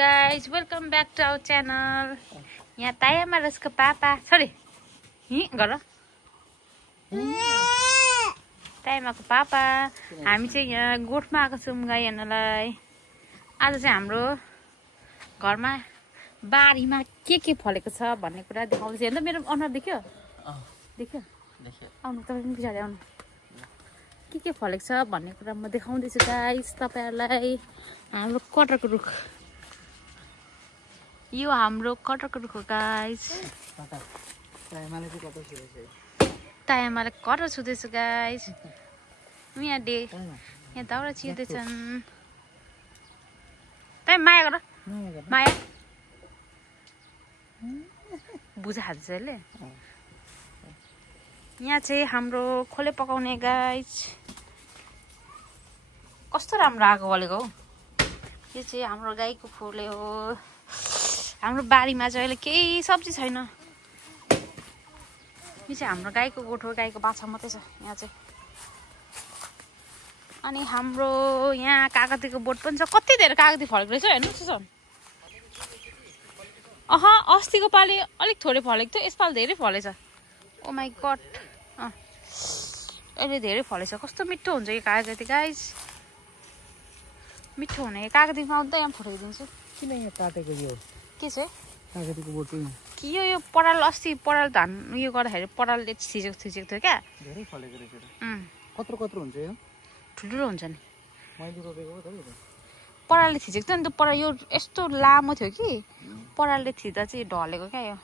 guys, welcome back to our channel. यहाँ तायामा र उसको पापा छोरी गर तायामाको पापा हामी चाहिँ यहाँ गोठमा आएको छौँ गाई हेर्नलाई। आज चाहिँ हाम्रो घरमा बारीमा के फलेको छ भन्ने कुरा देखाउँदैछ। हेर्नु मेरो अनुहार देख्यो देख्यो आउनु तपाईँ पनि पछाडि आउनु। के फलेको छ भन्ने कुरा म देखाउँदैछु गाइस तपाईहरुलाई। हाम्रो कटरको रुख यो हाम्रो कटरको रुख हो गाइस। तायामाले कटर छुदैछ गाइस। यहाँ दाउरा छिर्दैछन्। ताइ माया गर माया बुझा हाल्छ यसले। यहाँ चाहिँ हाम्रो खोले पकाउने गाइस। कस्तो राम्रो आगो बलेको हो। यो चाहिँ हाम्रो गाईको खोले हो। हाम्रो बारीमा चाहिँ अहिले केही सब्जी छैन। यो चाहिँ हाम्रो गाईको गोठ हो, गाईको बाछा मात्रै छ यहाँ चाहिँ। अनि हाम्रो यहाँ कागतीको बोट पनि छ। कति धेरै कागती फलेको रहेछ हेर्नुहोस् न। अस्तिको पालि अलिक थोरै फलेको थियो, यसपालि धेरै फलेछ। ओ माई गड अहिले धेरै फलेछ। कस्तो मिठो हुन्छ यो कागती गाइस। मिठो हुने कागतीमा आउँदा यहाँ फटाइदिन्छु। किन यहाँ काटेको यो के चाहिँ कागतीको बोट कि यो पराल अस्ति पराल धान उयो गर्दाखेरि परालले थिचेको थियो क्या। धेरै फलेको रहेछ। कत्रो कत्रो हुन्छ यो? ठुल्ठुलो हुन्छ नि। मैले रोपेको हो त। परालले थिचेको थियो नि त। यो यस्तो लामो थियो कि परालले थिच्दा चाहिँ ढलेको क्या यो।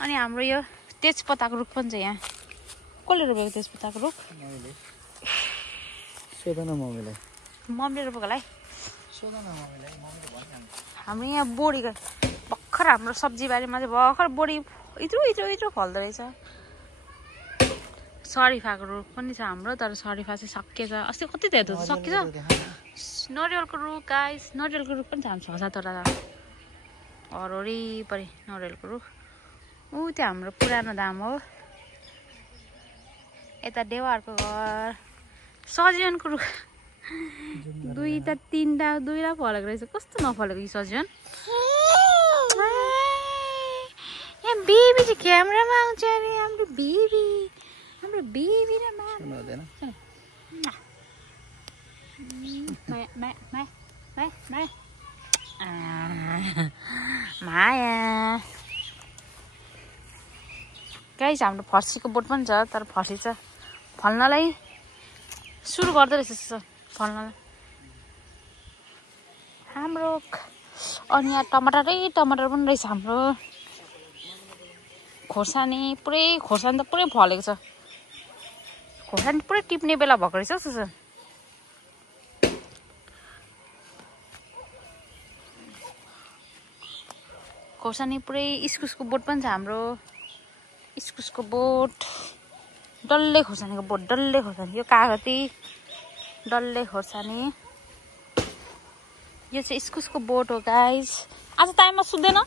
अनि हाम्रो यो तेजपत्ताको रुख पनि छ यहाँ। कसले रोपेको तेजपत्ताको रुख? सोधन मम्मीलाई। मम्मीले रोपेको होला है। सोधन मम्मीलाई, मम्मीले भन्छ। हाम्रो यहाँ बोडी भर्खर हाम्रो सब्जी बारीमा चाहिँ भर्खर बोडी इत्रो फल्दो रहेछ। सरिफाको रुख पनि छ हाम्रो, तर सरिफा चाहिँ सकिएछ। अस्ति कति धेरै सकिएछ। नरिवलको रुख गाइस, नरिवलको रुख पनि छ हाम्रो 6-7वटा वरिपरि नरिवलको रुख। त्यो हाम्रो पुरानो धाम हो। यता देवाहरूको घर। सजिवनको रुख 2-3 फलेको रहेछ। कस्तो नफलेको यो सजिवन। यहाँ बेबी चाहिँ क्यामेरामा आउँछ अरे। हाम्रो बेबी र माया गाइस। हाम्रो फर्सीको बोट पनि छ, तर फर्सी छ फल्नलाई सुरु गर्दो रहेछ फल्नलाई हाम्रो। अनि यहाँ टमाटर पनि रहेछ हाम्रो। खोर्सानी त पुरै फलेको छ। खोर्सानी पुरै टिप्ने बेला भएको रहेछ जस्तो छ। खोर्सानी पुरै। इस्कुसको बोट पनि छ हाम्रो। इस्कुसको बोट डल्ले खोर्सानीको बोट। डल्ले खोर्सानी यो कागती डल्ले खोर्सानी। यो चाहिँ इस्कुसको बोट हो गाइस। आज टाइममा सुत्दैन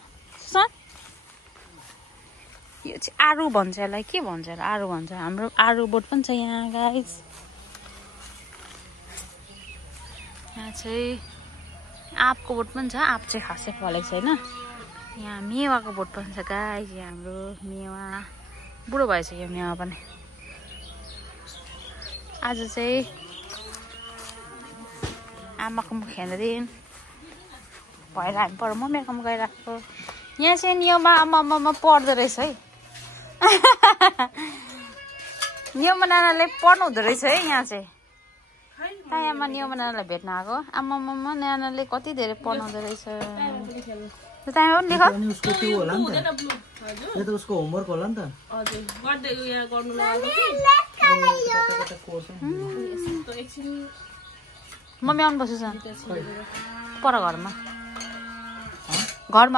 यो चाहिँ आरु भन्छ यसलाई। के भन्छ यसलाई? आरु भन्छ। हाम्रो आरु बोट पनि छ यहाँ गाइस। यहाँ चाहिँ आँपको बोट पनि छ। आँप चाहिँ खासै फलेको छैन। यहाँ मेवाको बोट पनि छ गाइस। यहाँ हाम्रो मेवा बुढो भएछ यो मेवा पनि। आज चाहिँ आमाको मुख हेर्ने दिन भएर हामी पर मम्मीकोमा गइरहेको। यहाँ चाहिँ नियममा आमा पढ्दो रहेछ है। नियममा नानाले पढ्नु हुँदो रहेछ है। यहाँ चाहिँ तायामा नियममा नानालाई भेट्न आएको। आमा नानाले कति धेरै पढ्नुहुँदो रहेछ। तायामा पनि लेख। उसको त्यो होला नि त। यो त उसको होमवर्क होला नि त। हजुर गर्दै यहाँ गर्नु लाग्यो कि मम्मी आउनु बस्छु पर घरमा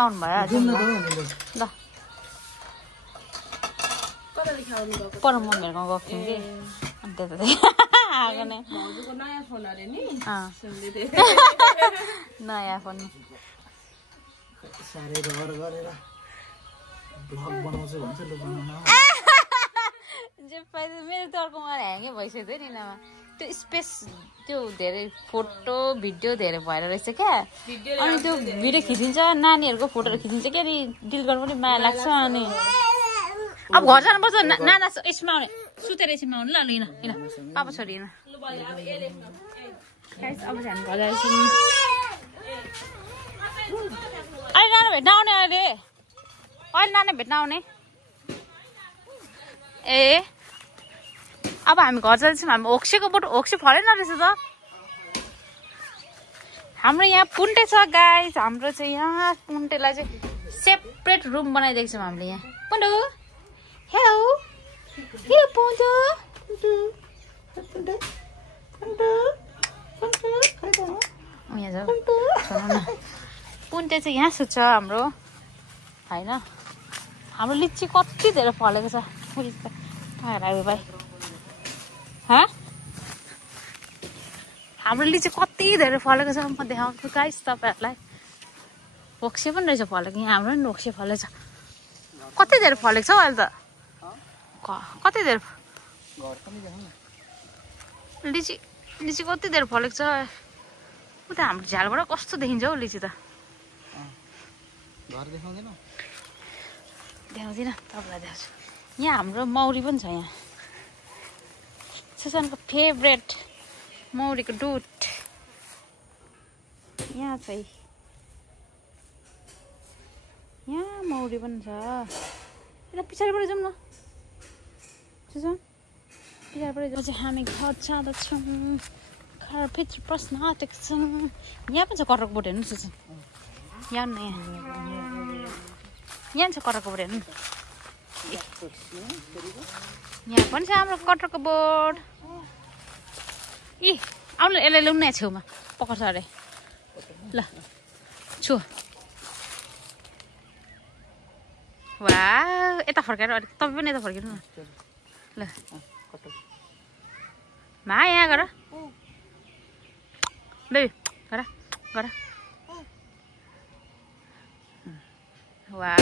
आउनु भयो ल। पर मम्मीहरूकोमा गएको थियौँ कि अनि त्यता आएको नै। नयाँ फोन अरे नि नयाँ फोन साह्रै रहर गरेर भ्लग बनाउँछु भन्छ। लु बनाउन जे पाइन्छ मेरो तर्कोमा ह्याङै भइसक्यो नि नभए त्यो स्पेस त्यो धेरै फोटो भिडियो धेरै भएर रहेछ क्या अनि त्यो भिडियो खिचिन्छ नानीहरूको फोटोहरू खिचिन्छ क्या अनि डिलिट गर्नु पनि माया लाग्छ अनि अब घर जानुपर्छ नाना यसमा आउने सुतेर यसमा आउनु ल लिन किन पापा छोरी हिँड अब चाहिँ हामी घर जान्छौँ अहिले नाना भेट्न आउने अहिले नाना भेट्न आउने ए अब हामी घर जान्छौँ हामी होक्सेको बोट होक्से फलेन रहेछ त हाम्रो यहाँ पुन्टे छ गाइस हाम्रो चाहिँ यहाँ पुन्टेलाई चाहिँ सेपरेट रुम बनाइदिएको छौँ हामीले यहाँ पुन्टु हेलो के पुन्टु पुन्टे चाहिँ यहाँ सुत्छ हाम्रो होइन हाम्रो लिची कति धेरै फलेको छ भाइ हाम्रो लिची कति धेरै फलेको छ म देखाउँछु गाइस तपाईँहरूलाई होक्से पनि रहेछ फलेको यहाँ हाम्रो पनि होक्से फलेछ कति धेरै फलेको छ हौ अहिले त कति धेरै लिची लिची कति धेरै फलेको छ उता हाम्रो झ्यालबाट कस्तो देखिन्छ हौ लिची त देखाउँदिनँ तपाईँलाई देखाउँछु यहाँ हाम्रो मौरी पनि छ यहाँ सुसानको फेभरेट मौरीको दुध यहाँ चाहिँ यहाँ मौरी पनि छ यता पछाडिबाट जाउँ न सुसान पछाडिबाट चाहिँ हामी घर जाँदछौँ घरभित्र प्रश्न आँटेको छौँ यहाँ पनि छ कटरको बोट हेर्नु सुसान यहाँ न यहाँ छ कटरको बोट हेर्नु यहाँ पनि छ हाम्रो कटरको बोट आउनु यसलाई ल्याउनु यहाँ छेउमा पक्र्छ अरे ल छु वा यता फर्काएर अलिक तपाईँ पनि यता फर्किनु न ल मा यहाँ गर बेबी गर गर वा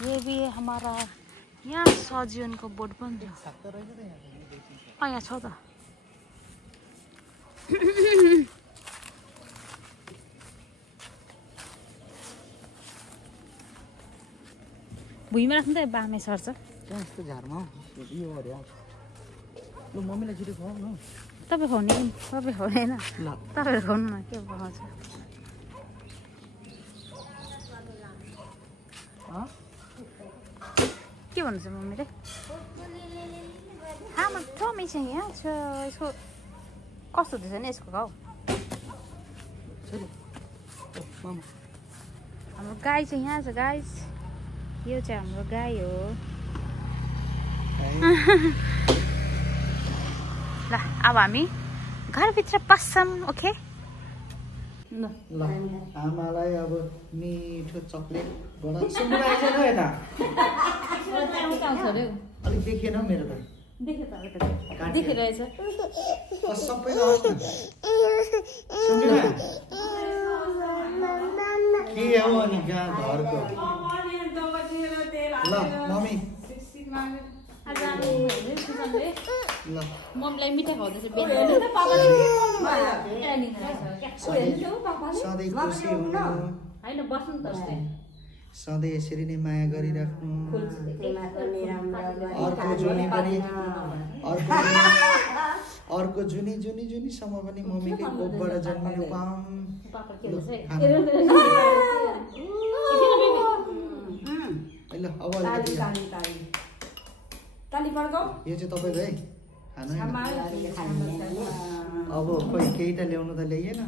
ये भी हमारा यहाँ सजियनको बोट पनि छ यहाँ छ त भुइँमा राख्नु त बामे सर्छ यस्तो झारमा ल मम्मीलाई छिटो खुवाऊ न तपाईँ खुवाउने तपाईँ खुवाउनेन तपाईँहरू खुवाउनु न के खुवाउँछ के भन्नुहुन्छ मम्मीले आमा टमी चाहिँ यहाँ छ यसको कस्तो हुँदैछ नि यसको घाउ हाम्रो गाई चाहिँ यहाँ छ गाइस यो चाहिँ हाम्रो गाई हो ल अब हामी घरभित्र पस्छौँ ओके ल आमालाई अब मिठो चक्लेट गरा सुन्नु आएछ न यता अलिक देखिएन मेरो त देखिरहेछ सबै होस् न सुन्नु के हो अनि गाँ घरको ल मम्मी ल मम्मीलाई मिठाई खुवाउँदैछ सधैँ खुसी हुनु होइन बस्नु त सधैँ यसरी नै माया गरिराख्नु अर्को जुनी जुनीसम्म पनि मम्मीकै कोखबाट जन्मिनु पाऊँ ल अब यो चाहिँ तपाईँको है खाना अब खोइ केही त ल्याउनु त ल्याइएन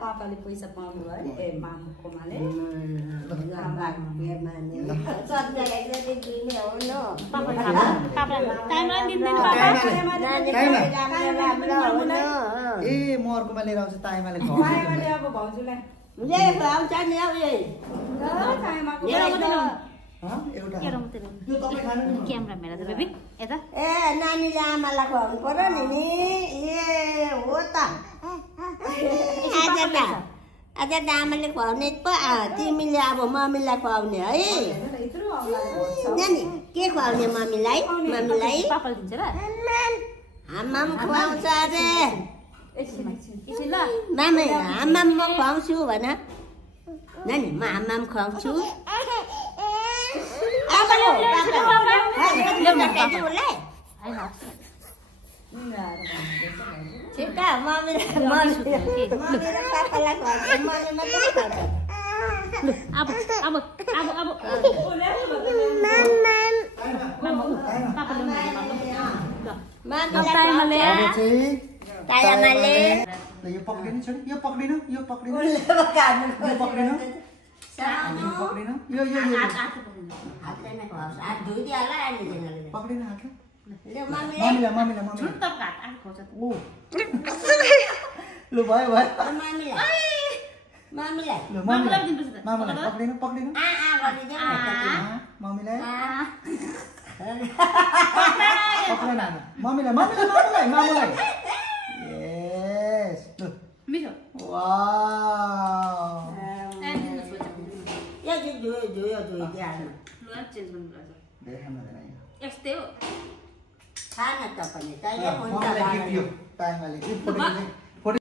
पापाले पैसा पाउनु भयो ए मामाले ए म अर्कोमा लिएर आउँछु ताइमाले क्यामेरा मेरा त बेबी यता ए नानीले आमालाई खुवाउनु पर्यो नि ए हो त आज त आमाले खुवाउने पो तिमीले अब मम्मीलाई खुवाउने है नानी के खुवाउने मम्मीलाई मम्मीलाई पापाले दिन्छ ल आमाम खुवाउँछ अरे एकछिन ल मामा आमाम म खुवाउँछु भन नानी म आमाम खुवाउँछु छिट्टा मम्मीलाई पापालाई खुवाउँछु मम्मी मात्रै खुवाउँछ अब तायामाले यो पक्रिनु छोरी यो पक्रिनु यो पक्रिनु यो पक्रिनु यो पक्रिनु हातले मम्मीलाई ओ लु भयो मम्मीलाई ल मम्मीलाई पक्रिनु मम्मीलाई पक्रिनु मम्मीलाई यस ल मिठो वाउ यो जो दिहाल्नु चेन्ज गर्नु पर्छ देखाउन दिदैन यस्तै हो खान त पनि तैले हुन्छ मम्मीलाई गिफ्ट दियो तायामाले